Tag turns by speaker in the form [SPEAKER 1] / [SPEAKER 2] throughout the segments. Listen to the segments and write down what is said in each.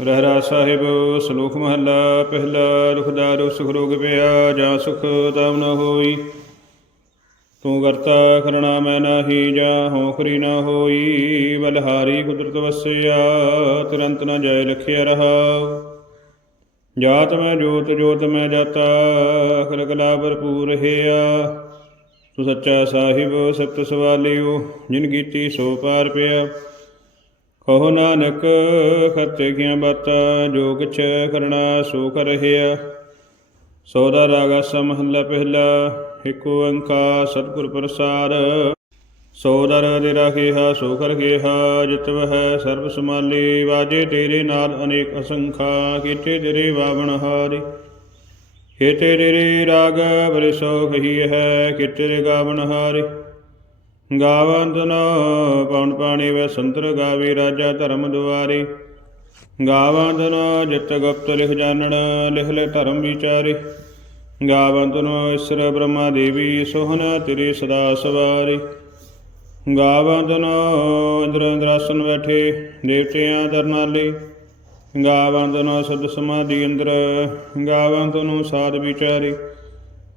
[SPEAKER 1] ਰਹਿਰਾ ਸਾਹਿਬ, ਸ਼ਲੋਕ ਮਹੱਲਾ, ਪਹਿਲਾ ਦੁਖਦਾਰੂ ਸੁਖ ਰੋਗ ਪਿਆ, ਜਾਂ ਸੁਖ ਤਮ ਨ ਹੋਈ। ਤੂੰ ਕਰਤਾ ਕਰਣਾ ਮੈਂ ਨਾਹੀ, ਜਾਂ ਹੋ ਕਰੀ ਨ ਹੋਈ। ਬਲਹਾਰੀ ਕੁਦਰਤ ਵਸਿਆ, ਤੁਰੰਤ ਨ ਜਾਇ ਲਖਿਆ ਰਹਾ ਜਾਤ ਮੈਂ, ਜੋਤ ਜੋਤ ਮੈਂ ਜਾਤਾ ਅਖਲ ਕਲਾ ਭਰਪੂਰ ਹਿਆ। ਤੂੰ ਸੱਚਾ ਸਾਹਿਬ, ਸਤ ਸਵਾਲਿਓ, ਜਿਨ ਕੀਤੀ ਸੋ ਪਾਰ ਪਿਆ। ਕਹੋ ਨਾਨਕ, ਖਤੇ ਕੀਆਂ ਬਾਤਾਂ ਜੋ ਕਿਛ ਕਰਨਾ ਸੋ ਕਰ ਰਹਿਆ ਸੋਦਾ ਰਾਗਾ ਸਮਹੱਲਾ ਪਹਿਲਾ ਏਕ ਓੰਕਾਰ ਸਤਿਗੁਰ ਪ੍ਰਸਾਦ ਸੋਦਰ ਦੇ ਰਾਖਿਆ ਸੋ ਕਰ ਗਿਆ ਜਿਤਵ ਹੈ ਸਰਬ ਸਮਾਲੀ ਵਾਜੇ ਤੇਰੇ ਨਾਲ ਅਨੇਕ ਅਸੰਖਾ, ਕੀਤੇ ਤੇਰੇ ਬਾਵਣ ਹਾਰੀ। ਕੀਤੇ ਤੇਰੇ ਰਾਗ, ਬਰੇ ਸੋਖ ਹੀ ਹੈ, ਕੀਤੇ ਤੇਰੇ ਗਾਵਣ ਹਾਰੀ। ਗਾਵੰਤ ਨ ਪਾਣੀ ਵੈ ਸੰਤਰ ਗਾਵੀ ਰਾਜਾ ਧਰਮ ਦੁਆਰੀ। ਗਾਵੰਤ ਨ ਜਿਤ ਗੁਪਤ ਲਿਖ ਜਾਣਨ ਲਿਖ ਲੈ ਧਰਮ ਵਿਚਾਰੇ। ਗਾਵੰਤ ਨ ਈਸ਼ਰ ਬ੍ਰਹਮਾ ਦੇਵੀ ਸੋਹਨ ਤੇਰੀ ਸਦਾ ਸਵਾਰੀ। ਗਾਵੰਤ ਨ ਇੰਦਰ ਇੰਦਰਾਸਨ ਬੈਠੇ, ਦੇਵਤਿਆਂ ਦਰਨਾਲੇ ਗਾਵੰਤ ਨ ਸਦ ਸਮਾਧੀ ਇੰਦਰ ਗਾਵੰਤ ਨੂੰ ਸਾਧ ਵਿਚਾਰੇ।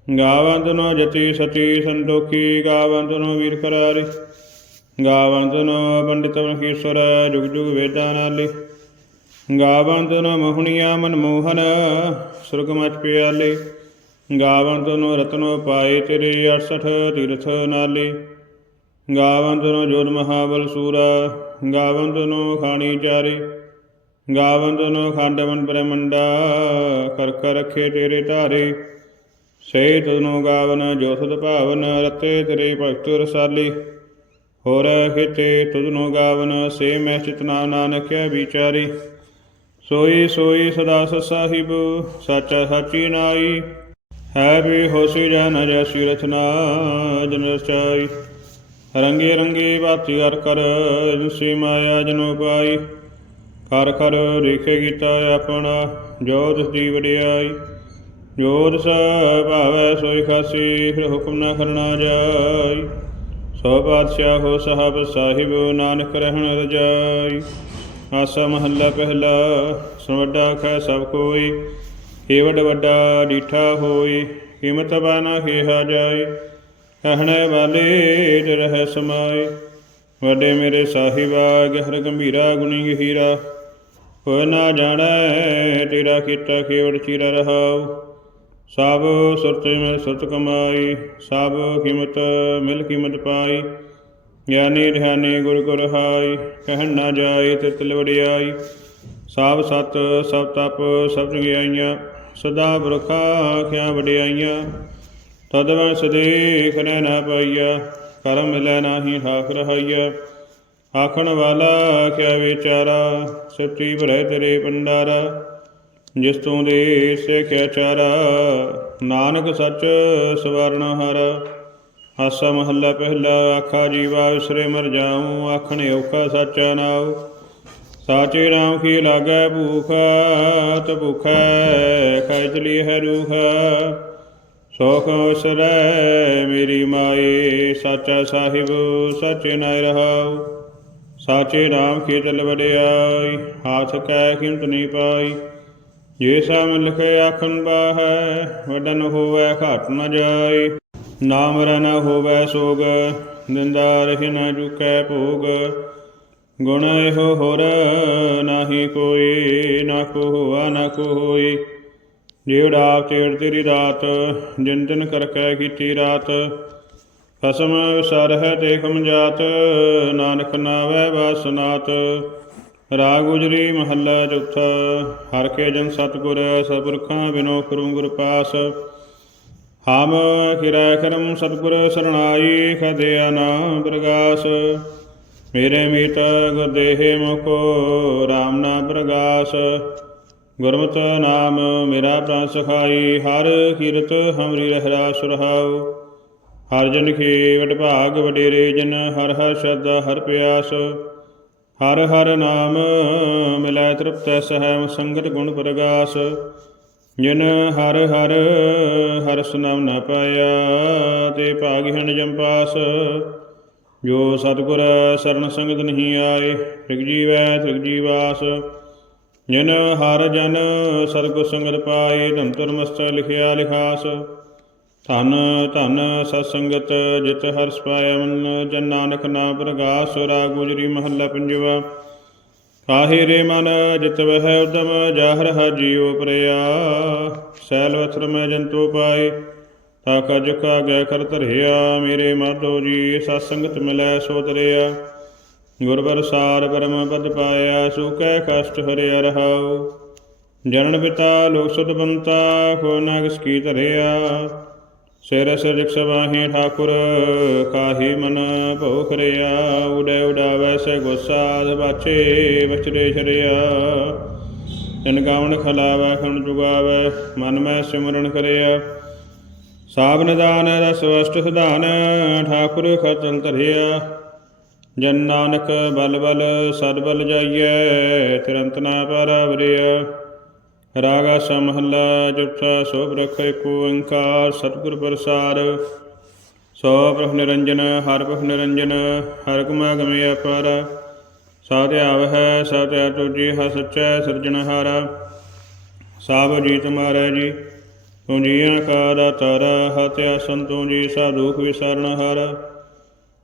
[SPEAKER 1] ਗਾਵੰਤ ਨੋ ਜਤੀ ਸਤੀ ਸੰਤੋਖੀ, ਗਾਵੰਤ ਨੋ ਵੀਰ ਕਰਾਰੇ, ਗਾਵੰਤ ਨੋ ਪੰਡਿਤ ਵਨਕੀਸ਼ਵਰ ਜੁਗ ਜੁਗ ਵੇਦਾਂ ਨਾਲੇ, ਗਾਵੰਤ ਨੋ ਮੋਹਣੀਆ ਮਨ ਸੁਰਗ ਮਚ ਪਿਆਲੇ, ਗਾਵੰਤ ਨੋ ਰਤਨੋ ਪਾਏ ਤੇਰੇ 68 ਤੀਰਥ ਨਾਲੇ, ਗਾਵੰਤ ਨੋ ਜੋਤ ਮਹਾਬਲ ਸੂਰਾ, ਗਾਵੰਤ ਨੋ ਖਾਣੀ ਚਾਰੇ, ਗਾਵੰਤ ਨੋ ਖੰਡਵਨ ਬ੍ਰਹਮੰਡਾ ਕਰ ਕਰ ਰਖੇ ਤੇਰੇ ਧਾਰੇ ਸੇ ਤੁਨੋ ਗਾਵਨ, ਜੋ ਸੁਧ ਭਾਵਨ, ਰਤੇ ਤੇਰੇ ਭਗਤ ਰਸਾਲੀ। ਹੋਰ ਖਿਤੇ ਤੁਧਨੋ ਗਾਵਨ, ਸੇ ਮੈਂ ਚਿਤਨਾ ਨਾਨਕਿਆ ਵਿਚਾਰੀ। ਸੋਈ ਸੋਈ ਸਦਾ ਸਾਹਿਬ, ਸਾਚਾ ਸਾਚੀ ਨਾਈ। ਹੈ ਵੀ ਹੋਸੀ ਜਨ ਜੈਸੀ ਰਚਨਾ ਜਨ ਰਚਾਈ। ਰੰਗੇ ਰੰਗੇ ਬਾਤੀ ਹਰ ਕਰ, ਜਿਸੀ ਮਾਇਆ ਜਨੋ ਪਾਈ। ਕਰ ਕਰ ਰੇਖੇ ਕੀਤਾ ਆਪਣਾ ਜੋ ਤਿਸ ਦੀ ਵਡਿਆਈ। ਜੋਰ ਸਾ ਭਾਵੈ ਸੋਈ ਖਾਸੀ ਫਿਰ ਹੁਕਮ ਨਾ ਕਰਨਾ ਜਾਈ। ਸੋ ਬਾਦਸ਼ਾਹ ਹੋ ਸਾਹਿਬ ਸਾਹਿਬ ਨਾਨਕ ਰਹਿਣ ਰਜਾਈ। ਆਸਾ ਮਹੱਲਾ ਪਹਿਲਾ ਸੁਣ ਵੱਡਾ ਖੈ ਸਭ ਕੋਈ। ਏ ਵੱਡ ਵੱਡਾ ਡੀਠਾ ਹੋਈ ਕੀਮਤ ਬਾਨਾ ਖੇਹਾ ਜਾਈ। ਕਹਿਣੇ ਵਾਲੇ ਤੇ ਰਹਿ ਸਮਾਏ ਵੱਡੇ ਮੇਰੇ ਸਾਹਿਬਾ, ਗਹਿਰ ਗੰਭੀਰਾ, ਗੁਣੀ ਗਹੀਰਾ। ਹੋ ਨਾ ਜਾਣੈ, ਤੇਰਾ ਕੀਤਾ ਖੇਵੜ ਚੀਰਾ ਰਹਾਉ। ਸਭ ਸੁਰਤ ਮਿਲ ਸੁਰਤ ਕਮਾਈ, ਸਭ ਕੀਮਤ ਮਿਲ ਕੀਮਤ ਪਾਈ। ਗਿਆਨੀ ਧਿਆਨੀ ਗੁਰ ਗੁਰ ਹਾਈ, ਕਹਿਣ ਨਾ ਜਾਏ ਤੇ ਤਿਲ ਵਡਿਆਈ। ਸਭ ਸਤ, ਸਭ ਤਪ, ਸਭ ਗਿਆਈਆਂ ਸਦਾ ਬਰਖਾ ਆਖਿਆ ਵਡਿਆਈਆਂ। ਤਦ ਵੈ ਸਦੇਖ ਰਹਿ ਨਾ ਪਾਈਆ, ਕਰਮ ਮਿਲੈ ਨਾਹੀ ਠਾਕ ਰਹਾਈਆ। ਆਖਣ ਵਾਲਾ ਕਿਆ ਵਿਚਾਰਾ ਸੱਚੀ ਭਰੇ ਤੇਰੇ ਪੰਡਾਰਾ ਜਿਸ ਤੂੰ ਦੇ ਸਿਖਿਆ ਚਾਰਾ, ਨਾਨਕ ਸੱਚ ਸਵਰਨ ਹਰ। ਹਾਸਾ ਮਹੱਲਾ ਪਹਿਲਾ, ਆਖਾ ਜੀਵਾ ਵਿਸਰੇ ਮਰ ਜਾਉ, ਆਖਣੇ ਔਖਾ ਸਾਚਾ ਨਾਉ। ਸਾਚੇ ਨਾਮ ਕੀ ਲਾਗੈ ਭੂਖ, ਤ ਭੁਖੈ ਖਾਇ ਚਲੀ ਹੈ ਰੂਖ ਸੋਖ ਵਿਸਰੈ ਮੇਰੀ ਮਾਏ, ਸਾਚਾ ਸਾਹਿਬ ਸਚੇ ਨਾਇ ਰਹਾਉ। ਸਾਚੇ ਨਾਮ ਕੀ ਚਲ ਵਡਿਆਈ, ਹਾਥ ਕੈ ਕਿੰਤ ਨਹੀਂ ਪਾਈ। ਜੇ ਸਮ ਲਿਖੇ ਆਖਣ ਬਾਹੈ, ਵਡਨ ਹੋਵੇ ਘਟ ਨ ਜਾਏ। ਨਾਮ ਰ ਹੋਵੇ ਸੋਗ, ਨਿੰਦਾ ਰਹਿ ਨ ਚੁਕੈ ਭੋਗ। ਗੁਣ ਇਹੋ ਹੋਰ ਨਾਹੀ ਕੋਈ, ਨਾ ਕੋ ਹੋਆ ਨਾ ਕੋ ਹੋਈ ਜਿਹੜਾ ਤੇੜ ਤੇਰੀ ਰਾਤ, ਜਿਨ ਦਿਨ ਕਰ ਕੈ ਕੀਤੀ ਰਾਤ। ਫਸਮ ਸਰ ਹੈ ਦੇਖਮ ਜਾਤ, ਨਾਨਕ ਨਾਵੇ ਵਾਸਨਾਤ ਰਾਗ ਗੁਜਰੀ ਮਹੱਲਾ ਚੌਥਾ, ਹਰ ਕੇ ਜਨ ਸਤਗੁਰ ਸਪੁਰਖਾਂ ਬਿਨੋ ਕਰੂੰ ਗੁਰ ਪਾਸ। ਹਮ ਕਿਰੈ ਕਰਮ ਸਤਗੁਰ ਸਰਣਾਈ, ਖਦਿਆ ਨਾਮ ਪ੍ਰਗਾਸ। ਮੇਰੇ ਮੀਤ ਗੁਰਦੇਹ ਮੁਖੋ RAM ਨਾ ਪ੍ਰਗਾਸ। ਗੁਰਮਤਿ ਨਾਮ ਮੇਰਾ ਪ੍ਰਾਨ ਸਖਾਈ, ਹਰ ਕੀਰਤ ਹਮਰੀ ਰਹਿਰਾ ਸੁਰਹਾਉ। ਹਰ ਜਨ ਕੀ ਵਡ ਭਾਗ ਵਡੇਰੇ ਜਨ, ਹਰ ਹਰ ਸ਼ਰਧਾ, ਹਰ ਪਿਆਸ। ਹਰ ਹਰ ਨਾਮ ਮਿਲੈ ਤ੍ਰਿਪਤੈ ਸਹਿਮ ਸੰਗਤ ਗੁਣ ਪ੍ਰਗਾਸ, ਜਿਨ ਹਰ ਹਰ ਹਰ ਸੁਨਾਮ ਨ ਪਾਇਆ, ਤੇ ਭਾਗਿਹਣ ਜੰਪਾਸ ਜੋ ਸਤਿਗੁਰ ਸ਼ਰਨ ਸੰਗਤ ਨਹੀਂ ਆਏ, ਤ੍ਰਿਗ ਜੀਵੈ ਤ੍ਰਿਗ ਜੀਵਾਸ। ਜਿਨ ਹਰ ਜਨ ਸਰਗ ਸੰਗਤ ਪਾਏ, ਧੰਤੁਰ ਮਸਤਕ ਲਿਖਿਆ ਲਿਖਾਸ। ਧਨ ਧਨ ਸਤਸੰਗਤ ਜਿਤ ਹਰਸ ਪਾਇਆ ਮਨ, ਜਨ ਨਾਨਕ ਨਾਮ ਪ੍ਰਗਾਸ ਰਾਗ ਗੁਜਰੀ ਮਹੱਲਾ ਪੰਜਵਾ। ਕਾਹੇ ਰੇ ਮਨ ਜਿਤ ਵਹਿ ਉਦਮ, ਜਾਹਰ ਹ ਜੀਉ ਪ੍ਰਿਆ। ਸੈਲ ਵਸਰ ਮੈਂ ਜੰਤੂ ਪਾਏ, ਤਾ ਕਜ ਗੈ ਕਰ ਧਰਿਆ। ਮੇਰੇ ਮਾਧੋ ਜੀ, ਸਤਸੰਗਤ ਮਿਲੈ ਸੋ ਤਰਿਆ ਗੁਰ ਬਰਸਾਰ ਪਰਮ ਪਦ ਪਾਇਆ ਸੋ ਕੈ ਕਸ਼ਟ ਹਰਿਆ ਰਹਾਉ। ਜਨਨ ਪਿਤਾ, ਲੋਕ ਸੁਤ ਬੰਤਾ, ਕੋ ਨਗਸ ਕੀ ਧਰਿਆ। ਸਿਰ ਸਿਰ ਸਵਾਹੀ ਠਾਕੁਰ, ਕਾਹੀ ਮਨ ਭਉ ਕਰਿਆ ਉਡੈ ਉਡਾਵੈ ਸੇ ਗੋਸਾਦ ਬਾਛੇ ਵਿਚਰੇ ਛਰਿਆ। ਜਨ ਗਾਵਨ ਖਲਾਵੈ, ਖਣ ਜੁਗਾਵੈ, ਮਨ ਮੈਂ ਸਿਮਰਨ ਕਰਿਆ। ਸਾਬ ਨਿਦਾਨ ਰਸ ਵਸਟ ਸੁਧਾਨ, ਠਾਕੁਰ ਖਤਨ ਧਰਿਆ ਜਨ ਨਾਨਕ ਬਲ ਬਲ, ਸਦ ਬਲ ਜਾਈਐ, ਤਿਰੰਤ ਨਾ ਪਰਾਵਰਿਆ। ਰਾਗਾ ਸਮਹੱਲਾ ਜਪਾ ਸੋਭ ਰਖ ਏਕ ਓੰਕਾਰ, ਸਤਿਗੁਰ ਪ੍ਰਸਾਦ। ਸੋ ਪ੍ਰਭ ਨਿਰੰਜਨ, ਹਰ ਪ੍ਰਭ ਨਿਰੰਜਨ, ਹਰ ਗੁਮਾ ਗਮਿ ਅਪਾਰ। ਸਾਧਿਆਵ ਹੈ ਸਾਧਿਆ ਤੁਜੀ ਹ ਸਚੈ ਸਿਰਜਣਹਾਰਾ ਸਾਭ ਜੀ ਤੁਮਾਰੇ ਜੀ, ਤੂੰ ਜੀਆਂ ਕਾ ਦਾਤਾਰ ਹਤਿਆ ਸੰਤੋਂ ਜੀ ਸਾਧੂਖ ਵਿਸਰਣਹਾਰ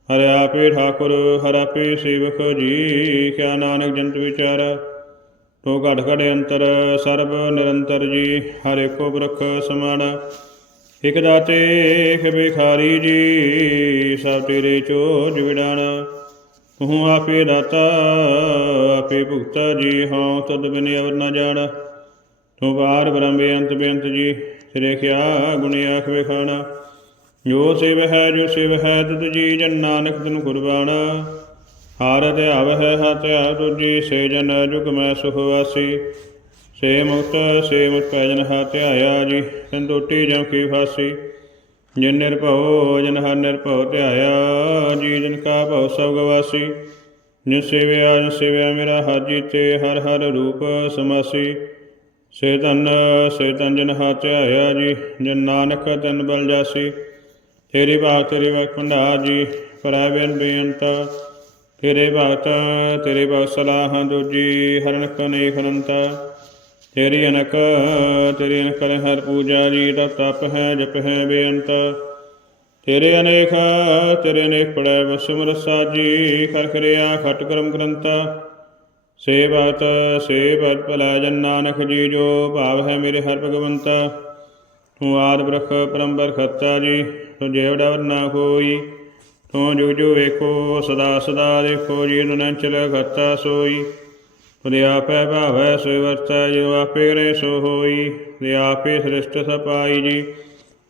[SPEAKER 1] ਹਰਿ ਆਪੇ ਠਾਕੁਰ, ਹਰਿ ਆਪੇ ਸੇਵਕ ਜੀ, ਕਿਆ ਨਾਨਕ ਜੰਤ ਵਿਚਾਰਾ। ਤੋ ਘਟ ਘਟ ਅੰਤਰ, ਸਰਬ ਨਿਰੰਤਰ ਜੀ, ਹਰੇ ਏਕੋ ਬ੍ਰਖ ਸਮਾਨ। ਇਕ ਦਾਤੇ, ਇਕ ਬਿਖਾਰੀ ਜੀ, ਸਭ ਤੇਰੇ ਚੋਜ ਵਿਡਾਣ ਤੂੰ ਆਪੇ ਦਾਤਾ, ਆਪੇ ਭੁਗਤਾ ਜੀ, ਹਉ ਤਦ ਬਿਨ ਅਵਰ ਨ ਜਾਣ। ਤੂੰ ਬਾਰ ਬ੍ਰਹਮ ਬੇਅੰਤ ਬੇਅੰਤ ਜੀ ਤੇਰੇ ਖਿਆ ਗੁਣ ਆਖ ਵਿਖਾਣਾ। ਜੋ ਸਿਵ ਹੈ, ਜੋ ਸਿਵ ਹੈ ਤੁਧ ਜੀ ਜਨ ਨਾਨਕ ਤਨ ਕੁਰਬਾਨ। ਹਾਰ ਧਿਆਵ ਹੈ ਹਤਿਆ ਤੁਜੀ ਸੇ ਜਨ ਜੁਗ ਮੈਂ ਸੁਖ ਵਾਸੀ। ਸੇ ਮੁਕਤ ਸੇ ਮੁਕਤ ਪੈ ਜਨ ਹਤਿਆਇਆ ਜੀ, ਸੰਤੋਟੀ ਜਮ ਕੀ ਫਾਸੀ। ਜਿਨ ਨਿਰਭਉ ਜਨ ਹਰ ਨਿਰਭਉ ਧਿਆਇਆ ਜੀ, ਜਨ ਕਾ ਭਉ ਸਭ ਗਵਾਸੀ। ਜਿਨ ਸੇਵਿਆ ਜਿਨ ਸੇਵਿਆ ਮੇਰਾ ਹਾਜੀ ਤੇ ਹਰ ਹਰ ਰੂਪ ਸਮਾਸੀ। ਸੇ ਧਨ, ਸੇ ਤਨ ਜਨ ਹਤਿਆਇਆ ਜੀ, ਜਨ ਨਾਨਕ ਤਨ ਬਲ ਜਾਸੀ। ਤੇਰੀ ਬਾਤ ਤੇਰੀ ਬਾਤ ਭੰਡਾਰ ਜੀ ਪਰਾਇ ਬੇਨ ਬੇਅੰਤ ਤੇਰੇ ਭਗਤ ਤੇਰੇ ਭਗਤ ਸਲਾਹ ਦੂਜੀ ਹਰਨ ਕਨੇ ਖਨੰਤ ਤੇਰੀ ਅਨਕ ਤੇਰੀ ਅਨਕ ਕਰੇ ਹਰ ਪੂਜਾ ਜੀ ਦਾ ਤਪ ਹੈ, ਜਪ ਹੈ ਬੇਅੰਤ। ਤੇਰੇ ਅਨੇਕ ਤੇਰੇ ਅਨੇਕ ਪੜੈ ਵਸੁਮ ਰਸਾ ਜੀ, ਕਰ ਕਰਿਆ ਖਟ ਕਰਮ ਗ੍ਰੰਥਾ। ਸੇ ਬਾਤ ਸੇ ਬਤ ਭਲਾ ਜਨ ਨਾਨਕ ਜੀ, ਜੋ ਭਾਵ ਹੈ ਮੇਰੇ ਹਰ ਭਗਵੰਤਾ। ਤੂੰ ਆਦ ਬ੍ਰਖ ਪਰੰਪਰ ਖੱਤਾ ਜੀ ਤੂੰ ਜੇਵੜਾ ਵਰਨਾ ਹੋਈ ਤੂੰ ਜੁਗ ਜੁਗ ਵੇਖੋ, ਸਦਾ ਸਦਾ ਦੇਖੋ ਜੀ ਨੰਚਲ ਖੱਤਾ ਸੋਈ। ਤੁਦੇ ਆਪੈ ਭਾਵੈ ਸੋਈ ਵਰਤੈ ਜੋ ਆਪੇ ਕਰੇ ਸੋ ਹੋਈ। ਤੇ ਆਪੇ ਸ੍ਰਿਸ਼ਟ ਸਪਾਈ ਜੀ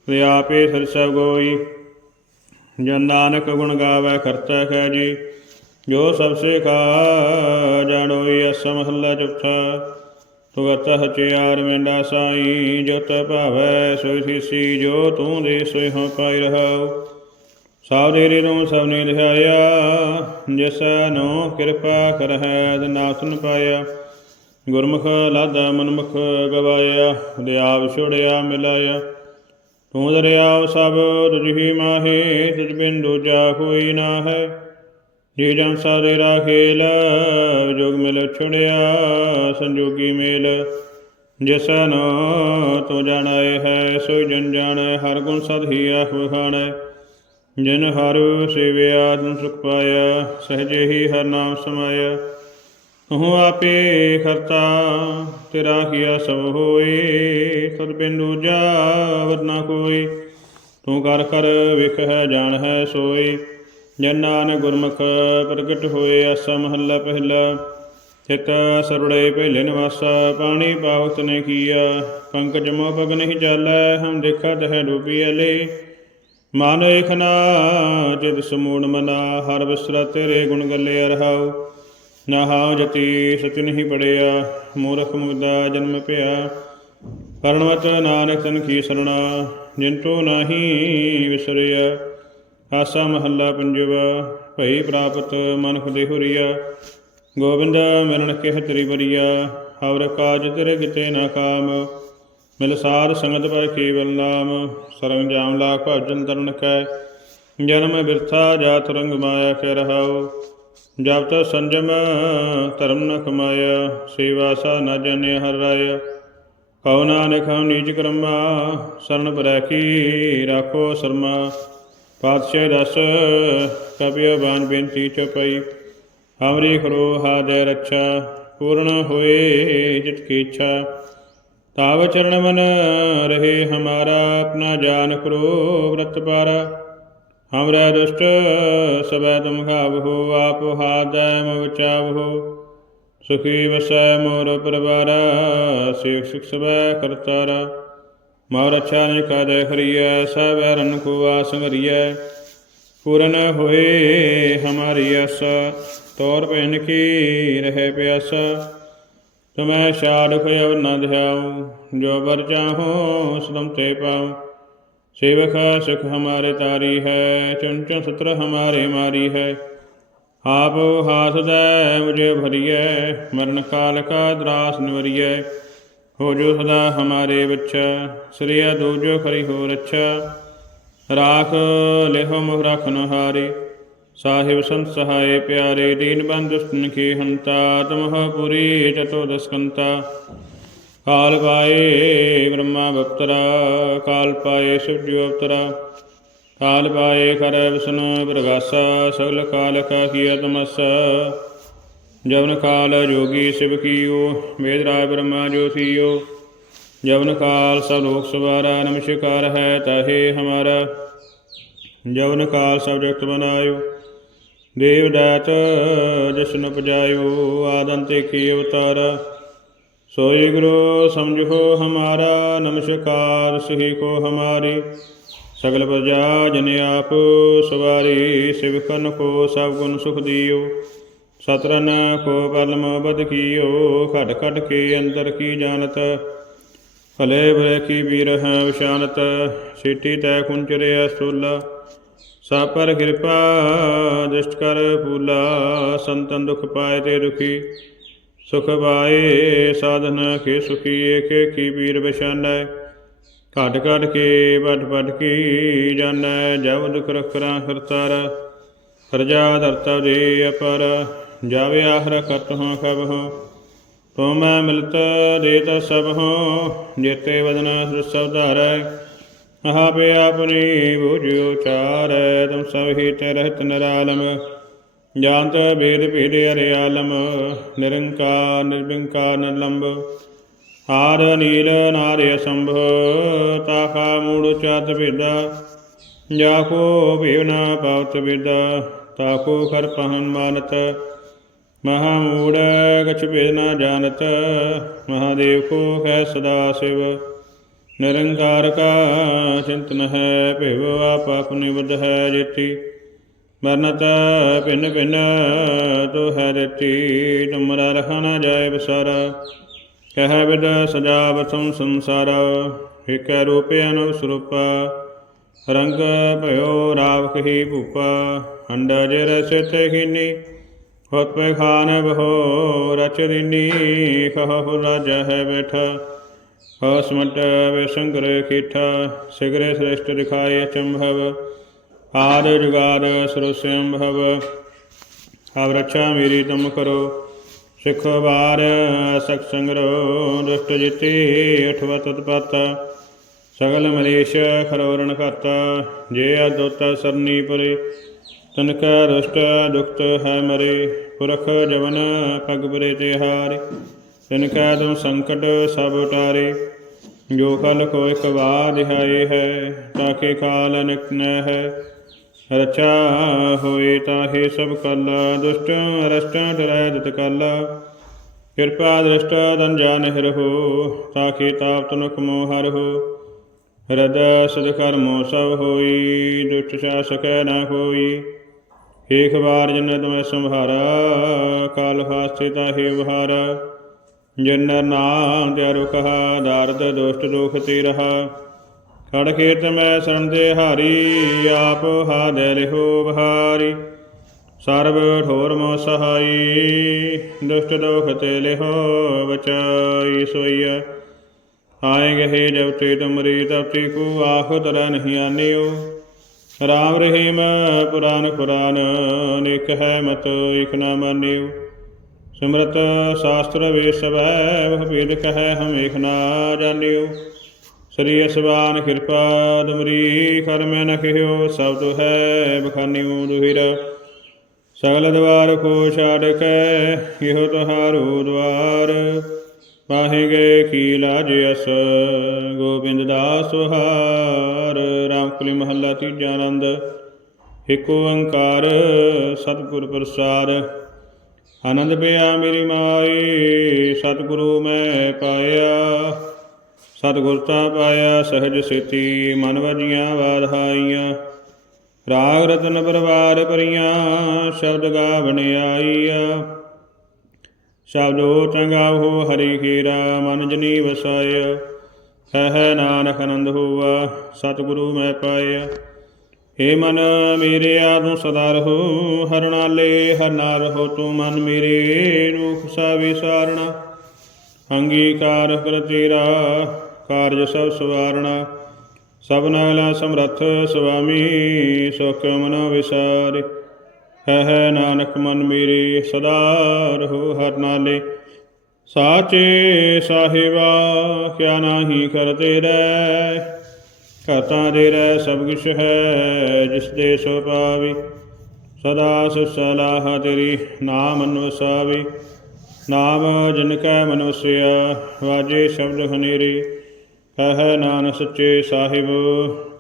[SPEAKER 1] ਤੇ ਆਪੇ ਸਿਰ ਸਭ ਗੋਈ। ਜਨ ਨਾਨਕ ਗੁਣ ਗਾਵੇ, ਕਰਤਾ ਹੈ ਜੀ। ਜੋ ਸਭ ਸੇ ਕਾ ਜਾਣੋਈ ਅਸ ਮਹੱਲਾ ਚੌਥਾ ਤੂੰ ਹਚਿਆਰ ਮੇਂਡਾ ਸਾਈ ਜੋ ਤ ਭਾਵੈ ਸੋਈ ਸੀਸੀ। ਜੋ ਤੂੰ ਦੇ ਸੋਈ ਹਾਂ ਪਾਈ ਰਹਾਉ। ਸਭ ਤੇਰੇ ਨੂੰ ਸਭ ਨੇ ਲਿਖਾਇਆ ਜਿਸ ਨੂੰ ਕਿਰਪਾ ਕਰਹਿ ਨਾਸਨ ਪਾਇਆ। ਗੁਰਮੁਖ ਲਾਦਾ ਮਨਮੁਖ ਗਵਾਇਆ। ਲਿਆਵ ਵਿਛੋੜਿਆ ਮਿਲਾਇਆ। ਤੂੰ ਦਰਿਆਵ ਸਭ, ਤੁਝੀ ਮਾਹੇ, ਤੁਝ ਬਿਨ ਦੂਜਾ ਕੋਈ ਨਾ ਹੈ ਜੀ ਜਨ ਸਾਰੇ ਰਾਖੇਲ, ਜੋਗ ਮਿਲ ਛੁੜਿਆ, ਸੰਜੋਗੀ ਮੇਲ। ਜਿਸ ਨੂੰ ਤੂੰ ਜਾਣਾਏ ਹੈ ਸੋ ਜਨ ਜਾਣੈ, ਹਰ ਗੁਣ ਸਦ ਹੀ ਆਖ ਵਖਾਣੈ। ਜਿਨ ਹਰ ਸੇਵਿਆ ਤਨ ਸੁਖ ਪਾਇਆ, ਸਹਜੇ ਹੀ ਹਰ ਨਾਮ ਸਮਾਇਆ। ਤੂੰ ਆਪੇ ਕਰਤਾ, ਤੇਰਾ ਕੀਆ ਸਭ ਹੋਏ ਤਦ ਬਿਨ ਦੂਜਾ ਵਰਨਾ ਕੋਈ। ਤੂੰ ਕਰ ਕਰ ਵਿਖ ਹੈ, ਜਾਣ ਹੈ ਸੋਈ ਜਨ ਨਾਨਕ ਗੁਰਮੁਖ ਪ੍ਰਗਟ ਹੋਏ, ਆਸਾ ਮਹੱਲਾ ਪਹਿਲਾ। ਚਿਤ ਸਰੁੜੇ ਪਹਿਲੇ ਨਿਵਾਸਾ, ਪਾਣੀ ਪਾਵਤ ਨੇ ਕੀਆ। ਪੰਕਜ ਮੋਹ ਪਗ ਨਹੀਂ ਚਾਲੈ, ਹਮ ਦੇਖਾ ਤਹਿ ਡੂਬੀ ਅਲੇ। ਮਨ ਏਖਨਾ ਜਿਤ ਸਮੂੜ ਮਨਾ, ਹਰ ਵਿਸਰਾ ਤੇਰੇ ਗੁਣ ਗੱਲੇ ਰਹਾਉ ਨਹਾਉ ਜਤੀ ਸਚ ਨਹੀਂ ਪੜਿਆ, ਮੂਰਖ ਮੁਗਦਾ ਜਨਮ ਪਿਆ। ਕਰਣਵਤ ਨਾਨਕ ਤਨ ਕੀ ਸਰਣਾ ਜਿੰਤੋ ਨਾਹੀ ਵਿਸਰਿਆ। ਆਸਾ ਮਹੱਲਾ ਪੰਜਵਾ, ਭਈ ਪ੍ਰਾਪਤ ਮਨ ਦੇ ਹੁਰੀਆ। ਗੋਬਿੰਦ ਮਿਲਣ ਕਿਹ ਤੇਰੀ ਬਰੀਆ ਹਵਰ ਕਾਜ ਤੇਰੇ ਕਿਤੇ ਨਾ ਕਾਮ। ਮਿਲਸਾਰ ਸੰਗਤ ਪਰ ਕੇਵਲ ਨਾਮ ਸਰਮ ਜਾਮ ਲਾ ਭਜਨ ਤਰਨ ਕੈ। ਜਨਮ ਬਿਰਥਾ ਜਾਤ ਰੰਗ ਮਾਇਆ ਕੈ ਰਹਾਉ। ਜਬ ਤਕ ਸੰਜਮ, ਧਰਮ ਨ ਕਮਾਇਆ। ਸੇਵਾ ਸਾ ਨ ਜਨਿ ਹਰ ਰਾਇਆ। ਕਉ ਨਾਨਕ ਹਉ ਨੀਚ ਕਰਮਾ, ਸਰਨ ਪੈਕੀ ਰਾਖੋ ਸਰਮਾ। ਪਾਤਸ਼ਾਹ ਰਸ ਕਬਿਓ ਬਾਨ ਬੇਨਤੀ ਚਪਈ। ਹਮਰੀ ਖਰੋ ਹਾਦੈ ਰੱਛਾ, ਪੂਰਨ ਹੋਏ ਜਿਤ ਕੀ ਇੱਛਾ। ਤਾਵ ਚਰਨ ਮਨ ਰਹੇ ਹਮਾਰਾ, ਆਪਣਾ ਜਾਨ ਕਰੋ ਵਰਤ ਪਰ। ਹਮਰਾ ਦੁਸ਼ਟ, ਸਭੈ ਤੁਮ ਖਾਬ ਹੋ ਆਪ ਹਾਦੈ ਮ ਵਿਚਾਵ ਹੋ ਸੁਖੀ ਵਸੈ ਮੋਰ ਪਰਵਾਰਾ ਸਿਖ ਸਿਖ ਸਭੈ ਕਰਤਾਰਾ। ਮਾਰ ਅਛਾ ਨੇ ਕਾਜੈ ਹਰੀਐ, ਸਭ ਰਨ ਕੋ ਆਸਮਰੀਐ ਪੂਰਨ ਹੋਏ ਹਮਾਰੀ ਅਸ ਤੌਰ ਪੈਨ ਕੀ ਰਹੇ ਪਿਆਸਾ। ਤੁਮੈ ਸ਼ਾਲਖ ਅਵ ਨ ਧਿਆਉ, ਜੋ ਬਰ ਚਾਹੋ ਸਦਮ ਤੇ ਪਾਉ। ਸੇਵਕ ਸੁਖ ਹਮਾਰੇ ਤਾਰੀ ਹੈ ਚੰਚਨ ਸਤਰ ਹਮਾਰੇ ਮਾਰੀ ਹੈ। ਆਪ ਹਾਸਦੈ ਮੁਝੇ ਭਰੀਐ, ਮਰਨ ਕਾਲ ਕਾ ਦਰਾਸ ਨਿਵਰੀਐ। ਹੋ ਜੋ ਸਦਾ ਹਮਾਰੇ ਵਿੱਚ, ਸ੍ਰੀਆ ਦੂਜੋ ਖਰੀ ਹੋ ਰੱਛਾ। ਰਾਖ ਲਿਹਮ ਰਖਨ ਹਾਰੇ ਸਾਹਿਬ ਸੰਤ ਸਹਾਏ ਪਿਆਰੇ ਦੀਨਬੰਦ ਸੁਨਖੀ ਹੰਤਾ ਤਮਹ ਪੁਰੀ ਚਤੋ ਦਸਕੰਤਾ ਕਾਲ ਪਾਏ ਬ੍ਰਹਮਾ ਭਕਤਰਾ ਕਾਲ ਪਾਏ ਸੁਜੀਵ ਅਵਤਰਾ। ਕਾਲ ਪਾਏ ਕਰ ਵਿਸਨੁ ਪ੍ਰਗਾਸਾ, ਸਗਲ ਕਾਲ ਕਾ ਕੀਆ ਤਮਸ। ਜਵਨ ਕਾਲ ਜੋਗੀ ਸਿਵ ਕੀਓ, ਵੇਦ ਰਾਜ ਬ੍ਰਹਮਾ ਜੋਸੀਓ ਜਵਨ ਕਾਲ ਸਭ ਲੋਕ ਸਵਾਰਾ, ਨਮਸਕਾਰ ਹੈ ਤਹੇ ਹਮਾਰਾ। ਜਵਨ ਕਾਲ ਸਭ ਜਗਤ ਬਨਾਇਓ ਦੇਵਦਾਤ ਜਸਨ ਪਜਾਇਓ ਆਦਮ ਕੀ ਅਵਤਾਰ। ਸੋਈ ਗੁਰੂ ਸਮਝੋ ਹਮਾਰਾ, ਨਮਸਕਾਰ ਸਹੀ ਕੋ ਹਮਾਰੀ। ਸਗਲ ਪ੍ਰਜਾ ਜਨ ਆਪ, ਸਵਾਰੀ ਸਿਵਕਨ ਕੋ ਸਭ ਗੁਣ ਸੁਖ ਦਿਓ। ਸਤਰਨ ਕੋ ਬਲਮ ਬਦ ਕੀਓ, ਘਟ ਘਟ ਕੇ ਅੰਦਰ ਕੀ ਜਾਣਤ। ਭਲੇ ਬਰੇ ਕੀ ਬੀਰਹ ਵਿਸ਼ਾਨਤ, ਸਿਟੀ ਤੈ ਕੁੰਚਰੇ ਸੁਲਾ। ਸਾਪਰ ਕਿਰਪਾ, ਦ੍ਰਿਸ਼ਟ ਕਰ ਫੂਲਾ ਸੰਤਨ ਦੁਖ ਪਾਏ ਤੇ ਦੁਖੀ। ਸੁਖ ਪਾਏ ਸਾਧਨ, ਕੇ ਸੁਖੀ ਏਕੇ, ਕੀ ਵੀਰ ਬਿਸ਼ਾਨੈ ਘਟ ਘਟ ਕੇ, ਵਟ ਵਟ ਕੀ ਜਾਣੈ, ਜਬ ਦੁਖ ਰਖਰਾ ਕਰਤਾਰ ਪ੍ਰਜਾ ਧਰਤਵ ਦੇ ਅਪਰ, ਜਾਵੇ ਆਖਰ ਕਤ ਹੋ ਕਬ ਹੋ। ਤੋ ਮੈਂ ਮਿਲਤ ਦੇ ਤਾ ਸਭ ਹੋ, ਜੇਤੇ ਵਦਨਾ ਸੁ ਮਹਾ ਪੇ ਆਪਣੀ ਬੁਝਿਓ ਤੁਮ ਸਭ ਹੀ ਰਹਿਤ ਨਰਾਲਮ। ਜਾਨਤ ਭੇਦ ਭੇਦ ਅਰਿਆਲਮ ਨਿਰੰਕਾਰ, ਨਿਰਵਿੰਕਾਰ, ਨਿਰਲੰਬ। ਹਾਰ ਨੀਲ ਨਾਰੇ ਸੰਭ ਤਾਖਾ ਮੂੜ ਚਾਤ ਭੇਦਾ। ਜਾ ਕੋ ਭੇਵਨਾ ਪਾਵਤ ਵੇਦਾ ਤਾਕੋ ਕਰ ਪਹਨ ਮਾਨਤ। ਮਹਾ ਮੂੜ ਕਛ ਭੇਦ ਨਾ ਜਾਣਤ, ਮਹਾਦੇਵ ਕੋ ਹੈ ਸਦਾ ਸਿਵ। ਨਿਰੰਕਾਰ ਕਾ ਚਿੰਤਨ ਹੈ, ਭੇਵ ਆਪ ਆਪਨੇ ਬੁੱਧ ਹੈ ਜੇਤੀ। ਮਰਨਤ ਭਿੰਨ ਭਿੰਨ ਤੋ ਹੈ ਰਤੀ ਤੁਮਰਾ ਰਖਾ ਜਾਏ ਬਸਾਰਾ। ਕਹਿ ਵਿਦ ਸਜਾ ਬਸੰ ਸੰਸਾਰ ਏਕੈ ਰੂਪ ਅਨੁ ਸਰੂਪਾ। ਰੰਗ ਭਇਓ ਰਾਵ ਕਹੀ ਭੂਪਾ, ਹੰਡ ਜੇ ਰਸਿਤ ਹੀਨੀ। ਹੋਤ ਪੈ ਖਾਨ ਬਹੋ ਰਚ ਦਿਨੀ ਕਹਹੁ ਰਾਜਾ ਹੈ ਬੈਠਾ। ਹਸਮਟ ਵੇ ਸੰਗਰ ਕੀਠਾ ਸਿਗਰੇ ਸ੍ਰੇਸ਼ਟ ਦਿਖਾਏ ਅਚੰਭਵ ਆਦ ਜੁਗਾਦ ਸਰਸਯੰ ਭਵ ਆਵ ਰੱਛਾ ਮੇਰੀ ਤੁਮ ਕਰੋ, ਸਿਖ ਬਾਰ ਸਖ ਸੰਗਰੋ, ਦੁਸ਼ਟ ਜਿਤੀ ਅਠਵ ਤਤਪਤ। ਸਗਲ ਮਲੇਸ਼ ਖਰੋਰਣ ਕਰਤਾ ਜੇ ਅਦੋਤ ਸਰਨੀ ਪਰੇ। ਤਨ ਕੈ ਦੁਸ਼ਟ ਦੁਖਤ ਹੈ ਮਰੇ, ਪੁਰਖ ਜਵਨ ਪਗ ਬਰੇ ਤੇ ਹਾਰੇ। ਤਿਨ ਕੈ ਤੁਮ ਸੰਕਟ ਸਭ ਉਟਾਰੇ ਜੋ ਕਲ ਕੋ ਇਕ ਵਾਰ ਦਿਹਾਏ ਹੈ ਤਾਕੇ ਕਾਲ ਨਿਕਨੈ ਹੈ। ਰਚਾ ਹੋਏ ਤਾਹੇ ਸਭ ਕਲ, ਦੁਸ਼ਟ ਰਸ਼ਟ ਡਰੈ ਦਤ ਕਲ। ਕਿਰਪਾ ਦ੍ਰਿਸ਼ਟ ਤਨ ਜਾਣ ਰਹੋ ਤਾਕੇ ਤਾਪ ਤਨੁਕ ਮੋਹ ਹਰਹੁ ਹਿਰਦ ਸਦ ਕਰਮੋ ਸਭ ਹੋਈ, ਦੁਸ਼ਟ ਸ਼ਾਸਕੈ ਨਾ ਹੋਈ। ਏਕ ਵਾਰ ਜਿਨ ਤੁਮੈ ਸੰਭਾਰਾ ਕਾਲ ਫਾਸਤੇ ਤਾਹੇ ਵਹਾਰਾ ਜਿਨ ਨਾਮ ਤਿਆਰੁ ਕਹਾ ਦਾਰਦ ਦੁਸ਼ਟ ਦੁਖ ਤੇ ਰਹਾ ਖੜ ਖੇਤ ਮੈਂ ਸਰਨ ਦੇ ਹਾਰੀ, ਆਪ ਹਾਦੈ ਲਿਹੋ ਬਹਾਰੀ। ਸਰਬ ਠੋਰ ਮੋ ਸਹਾਈ, ਦੁਸ਼ਟ ਦੋਖ ਤੇ ਲਿਹੋ ਬਚਾਈ ਸੋਈਐ ਆਏ ਗਏ ਜਬ ਤੇ ਤੁਮਰੀ ਤਪਤੀ ਤੇ ਕੋ ਆਖ ਤਰਾ ਨਹੀਂ ਆਨਿਓ। ਰਾਮ ਰਹੀਮ ਪੁਰਾਨ ਪੁਰਾਨ ਨਿਕ ਹੈ ਮਤ ਇਕ ਨਾ ਮਾਨਿਓ। ਸਿਮਰਤ ਸ਼ਾਸਤਰ ਵੇਸਵੈ ਵਹ ਭੇਦ ਕਹੈ ਹਮ ਨਾ ਜਾਣਿਓ। ਸ੍ਰੀ ਅਸਵਾਨ ਕਿਰਪਾ ਤੁਮਰੀ ਕਰਮੈ ਨ ਕਹਿਓ, ਸਬਦ ਹੈ ਬਖਾਨਿਓ ਦੁਹਿਰ। ਸਗਲ ਦਵਾਰ ਕੋ ਛਾੜ ਕੇ, ਇਹੋ ਤੁਹਾਰੋ ਦਵਾਰ। ਪਾਹੇ ਗਏ ਕੀ ਲਾਜ ਅਸ, ਗੋਬਿੰਦ ਦਾਸ ਹਾਰ ਰਾਮਕਲੀ ਮਹੱਲਾ ਤੀਜਾ ਆਨੰਦ। ਏਕ ਓੰਕਾਰ ਸਤਿਗੁਰ ਪ੍ਰਸਾਦ ਆਨੰਦ ਪਿਆ ਮੇਰੀ ਮਾਈ, ਸਤਿਗੁਰੂ ਮੈਂ ਪਾਇਆ। ਸਤਿਗੁਰ ਤਾ ਪਾਇਆ, ਸਹਿਜ ਸੇਤੀ ਮਨ ਵਜੀਆਂ ਵਾਧਾਈਆਂ ਰਾਗ ਰਤਨ ਪਰਵਾਰ ਪਰੀਆਂ ਸ਼ਬਦ ਗਾਵਣ ਆਈਆ। ਸ਼ਬਦੋ ਚੰਗਾਹੋ ਹਰੀ ਖੀਰਾ, ਮਨ ਜਨੀ ਵਸਾਇਆ। ਹੈ ਨਾਨਕ ਆਨੰਦ ਹੋਵਾ ਸਤਿਗੁਰੂ ਮੈਂ ਪਾਇਆ। ਹੇ ਮਨ ਮੇਰੇ ਆਦੂ ਸਦਾ ਰਹੋ, ਹਰ ਨਾਲੇ ਹਰ ਰਹੋ, ਤੂੰ ਮਨ ਮੇਰੇ ਰੂਖ ਸਾ ਵਿਸਾਰਣਾ ਅੰਗੀਕਾਰ ਕਰ ਤੇਰਾ, ਕਾਰਜ ਸਭ ਸਵਾਰਣਾ। ਸਭ ਨਾਲਾ ਸਮਰੱਥ ਸੁਆਮੀ, ਸੁਖ ਮਨ ਵਿਸਾਰੇ। ਹੈ ਹੈ ਨਾਨਕ ਮਨ ਮੇਰੇ, ਸਦਾ ਰਹੋ ਹਰ ਨਾਲੇ। ਸਾਚੇ ਸਾਹਿਬਾ, ਕਿਆ ਨਾਹੀ ਕਰਤੇ ਰਹਿ। ਘਾਤਾਂ ਦੇ ਰਹਿ ਸਭ ਕੁਛ ਹੈ, ਜਿਸ ਦੇ ਸੋ ਪਾਵੀ। ਸਦਾ ਸੁਸਲਾਹ ਤੇਰੀ ਨਾਮ ਅਨੁਸਾਵੀ। ਨਾਮ ਜਿਨ ਕੈ ਮਨੁਸਿਆ, ਵਾਜੇ ਸ਼ਬਦ ਹਨੇਰੀ। ਕਹੈ ਨਾਨਕ ਸੱਚੇ ਸਾਹਿਬ,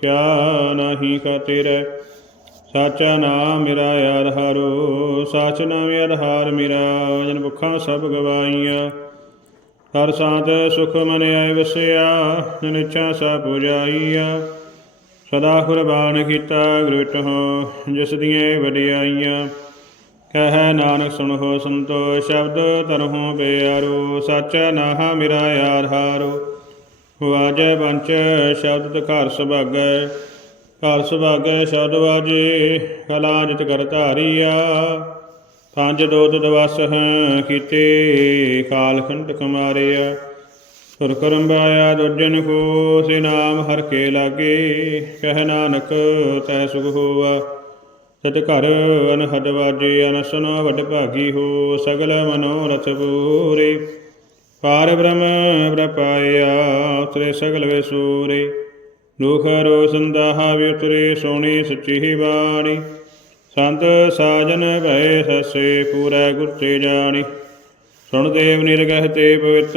[SPEAKER 1] ਕਿਆ ਨਾਹੀ ਕਾ ਤੇਰੇ ਸਾਚਾ ਨਾਮ ਮੇਰਾ ਆਧਾਰੋ ਸਾਚ ਨਾਮ ਆਧਾਰ ਮੇਰਾ, ਜਨ ਭੁੱਖਾਂ ਸਭ ਗਵਾਈਆਂ। ਹਰ ਸਾਧ ਸੁਖ ਮਨ ਆਏ ਵਸਿਆ ਜਨ ਇੱਛਾ ਸਾ ਪੁਜਾਈਆ ਸਦਾ ਕੁਰਬਾਨ ਕੀਤਾ ਗੁਰਟਹੁ ਜਿਸ ਦੀਆਂ ਵਡਿਆਈਆਂ। ਕਹੈ ਨਾਨਕ ਸੁਣੋ ਸੰਤੋ, ਸ਼ਬਦ ਤਰਹੁ ਪਿਆਰੋ ਸਾਚਾ ਨਾਹ ਮੇਰਾ ਯਾਰ ਹਾਰੋ। ਵਾਜੈ ਬੰਚ ਸ਼ਬਦ ਘਰ ਸੁਭਾਗੈ ਘਰ ਸੁਭਾਗੈ ਸ਼ਬਦ ਵਾਜੇ, ਕਲਾ ਜਿਤ ਕਰ ਧਾਰੀਆ। ਪੰਜ ਦੋਤ ਦਵਸ ਹੈ ਕੀਤੇ ਕਾਲਖੰਡ ਕਮਾਰਿਆ। ਸੁਰ ਕਰਮ ਬਾਇਆ ਦੁਜਨ ਕੋ, ਸੇ ਨਾਮ ਹਰ ਕੇ ਲਾਗੇ। ਕਹਿ ਨਾਨਕ, ਤੈ ਸੁਖ ਹੋਆ। ਸਤ ਘਰ ਅਨਹਦ ਵਾਜੇ, ਅਨਸਨ ਵਡ ਭਾਗੀ ਹੋ। ਸਗਲ ਮਨੋਰਥ ਪੂਰੇ। ਪਾਰ ਬ੍ਰਹਮ ਪ੍ਰਪਾਇਆ ਉਤਰੇ ਸਗਲ ਵੇ ਸੂਰੇ ਦੁਖ ਰੋਸੰਦਾਹ ਵੀ ਉਤਰੇ, ਸੋਣੀ ਸੱਚੀ ਬਾਣੀ। ਸੰਤ ਸਾਜਨ ਭੈ ਸਸੇ ਪੂਰਾ ਗੁਰ ਤੇ ਜਾਣੀ। ਸੁਣ ਦੇਵ ਨਿਰਗਹ ਤੇ ਪਵਿੱਤ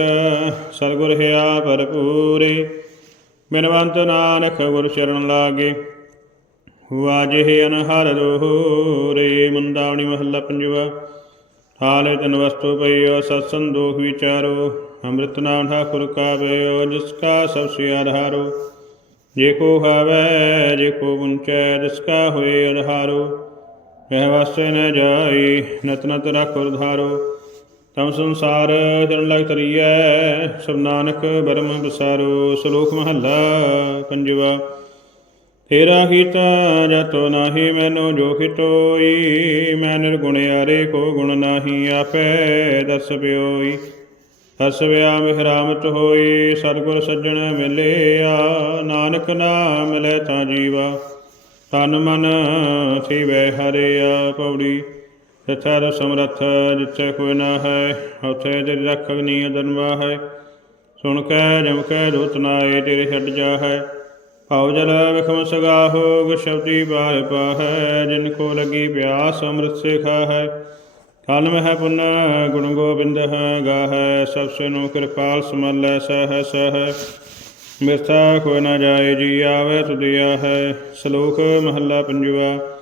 [SPEAKER 1] ਸਤਿਗੁਰ ਹਿਆ ਭਰਪੂਰੇ। ਬਿਨਵੰਤ ਨਾਨਕ ਗੁਰ ਚਰਨ ਲਾਗੇ, ਹੁਆ ਜਿਹੇ ਅਨਹਰ ਦੋਹਰੇ। ਮੁੰਦਾਵਣੀ ਮਹੱਲਾ ਪੰਜਵਾ ਹਾਲੇ ਤਨ ਵਸਤੂ ਪਈਓ ਸਤ ਸੰਦੋਖ ਵਿਚਾਰੋ। ਅੰਮ੍ਰਿਤ ਨਾਮ ਠਾਕੁਰ ਕਾ ਬਇਓ ਜਿਸ ਕਾ ਸਭ ਸੇ ਆਧਾਰੋ ਜੇ ਕੋ ਹਾਵੈ, ਜੇ ਕੋ ਪੁੰਚੈ ਜਿਸ ਕਾ ਹੋਏ ਆਧਾਰੋ ਕਹਿ ਵਾਸਤੇ ਨ ਜਾਈ, ਨਤ ਨਤ ਰਾਖੁਰ ਧਾਰੋ ਤਮ ਸੰਸਾਰ ਜਨ ਲਗ ਤਰੀਐ ਸਭ ਨਾਨਕ ਬਰਮ ਬਸਾਰੋ, ਸ਼ਲੋਕ ਮਹੱਲਾ ਪੰਜਵਾ। ਤੇਰਾ ਕੀਤਾ ਜਤੋ ਨਾਹੀ, ਮੈਨੋ ਜੋ ਖਿਟੋਈ ਮੈਂ ਨਿਰਗੁਣ ਆਰੇ ਕੋ ਗੁਣ ਨਾਹੀ, ਆਪੇ ਦਸ ਪਿਓਈ। ਹਸ ਵਿਆ ਮਿਹਰਾਮਤ ਹੋਈ, ਸਤਿਗੁਰ ਸੱਜਣ ਮਿਲਿਆ, ਨਾਨਕ ਨਾਮ ਮਿਲੇ ਤਾਂ ਜੀਵਾ। ਤਨ ਮਨ ਥੀਵੇ ਹਰਿਆ ਪੌੜੀ ਤਥਾ ਸਮਰੱਥ ਜਿੱਥੇ ਕੋਈ ਨਾ ਹੈ, ਉਥੇ ਤੇਰੀ ਰੱਖ ਅਗਨੀ ਅਦਨਵਾ ਹੈ ਸੁਣ ਕੇ ਜਮ ਕੇ, ਦੂਤ ਨਾਏ, ਤੇਰੇ ਛੱਡ ਜਾ ਹੈ ਆਉ ਜਲ ਵਿਖਮ ਸਗਾਹੋ, ਗੁਰ ਸ਼ਬਦੀ ਪਾਹੈ, ਜਿਨ ਕੋ ਲੱਗੀ ਪਿਆਸ ਅੰਮ੍ਰਿਤ ਸਿਖਾ ਹੈ ਕਲ ਮਹਿ ਪੁੰਨ ਗੁਣ ਗੋਬਿੰਦ ਹੈ, ਗਾਹੈ, ਸਭ ਸੇ ਨੂੰ ਕਿਰਪਾਲ ਸਮਲੈ ਸਹਿ ਸਹਿ। ਮਿਰਥਾ ਕੋਈ ਨਾ ਜਾਏ, ਜੀ ਆਵੇ ਤੁਧਿਆ ਹੈ ਸ਼ਲੋਕ ਮਹੱਲਾ ਪੰਜਵਾ।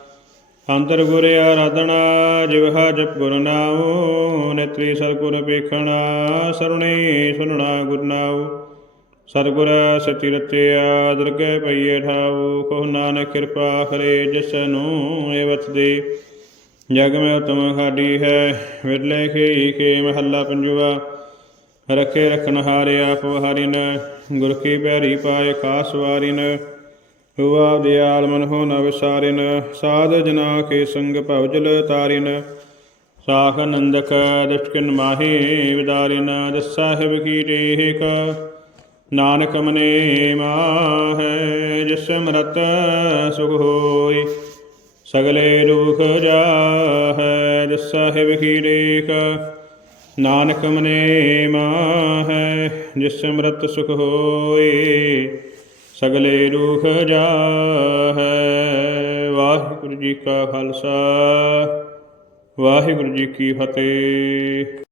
[SPEAKER 1] ਅੰਤਰ ਗੁਰ ਆਰਾਧਨਾ ਜਿਵਹਾ ਜਪ ਗੁਰ ਨਾਉ। ਨੇਤਰੀ ਸਤਿਗੁਰ ਵੇਖਣਾ, ਸਰੁਣੇ ਸੁਨਣਾ ਗੁਰ ਨਾਉ। ਸਤਿਗੁਰ ਸਤੀ ਰਤਿਆ ਦਰਗਹਿ ਪਈਏ ਠਾਉ। ਕੋ ਨਾਨਕ ਕਿਰਪਾ ਕਰੇ, ਜਿਸ ਨੂੰ ਏਵਤ ਦੇ ਜਗ ਮੈਂ ਉਤਮ ਖਾਡੀ ਹੈ, ਵਿਰਲੇ ਖੇ ਕੇ ਮਹੱਲਾ ਪੰਜਵਾ। ਰਖੇ ਰਖਨ ਹਾਰੇ ਆਪ ਹਾਰਿਨ, ਗੁਰ ਕੀ ਪਿਆਰੀ ਪਾਏ ਖਾਸ ਵਾਰਿਨ। ਹੁਆ ਦਿਆਲ ਮਨ ਹੋ ਨ ਵਿਸਾਰਿਨ ਸਾਧ ਜਨਾ ਕੇ ਸੰਗ ਭਵਜਲ ਤਾਰਿਨ। ਸਾਖ ਨੰਦਕ ਦਸ਼ਕਿਨ ਮਾਹੀ ਵਿਦਾਰਿਨ, ਦਸ ਸਾਹਿਬ ਕੀ ਟੇਕ। ਨਾਨਕ ਮਨੇ ਮਾਹੈ, ਜਿਸ ਮਰਤ ਸੁਖ ਹੋਈ। ਸਗਲੇ ਦੁਖ ਜਾਹੈ ਜਿਸ ਸਾਹਿਬ ਕੀ ਰੇਖ ਨਾਨਕ ਮਨੇ ਮਾਹੈ, ਜਿਸ ਸਮਰਤ ਸੁਖ ਹੋਏ, ਸਗਲੇ ਦੁਖ ਜਾਹੈ। ਵਾਹਿਗੁਰੂ ਜੀ ਕਾ ਖਾਲਸਾ, ਵਾਹਿਗੁਰੂ ਜੀ ਕੀ ਫਤਿਹ।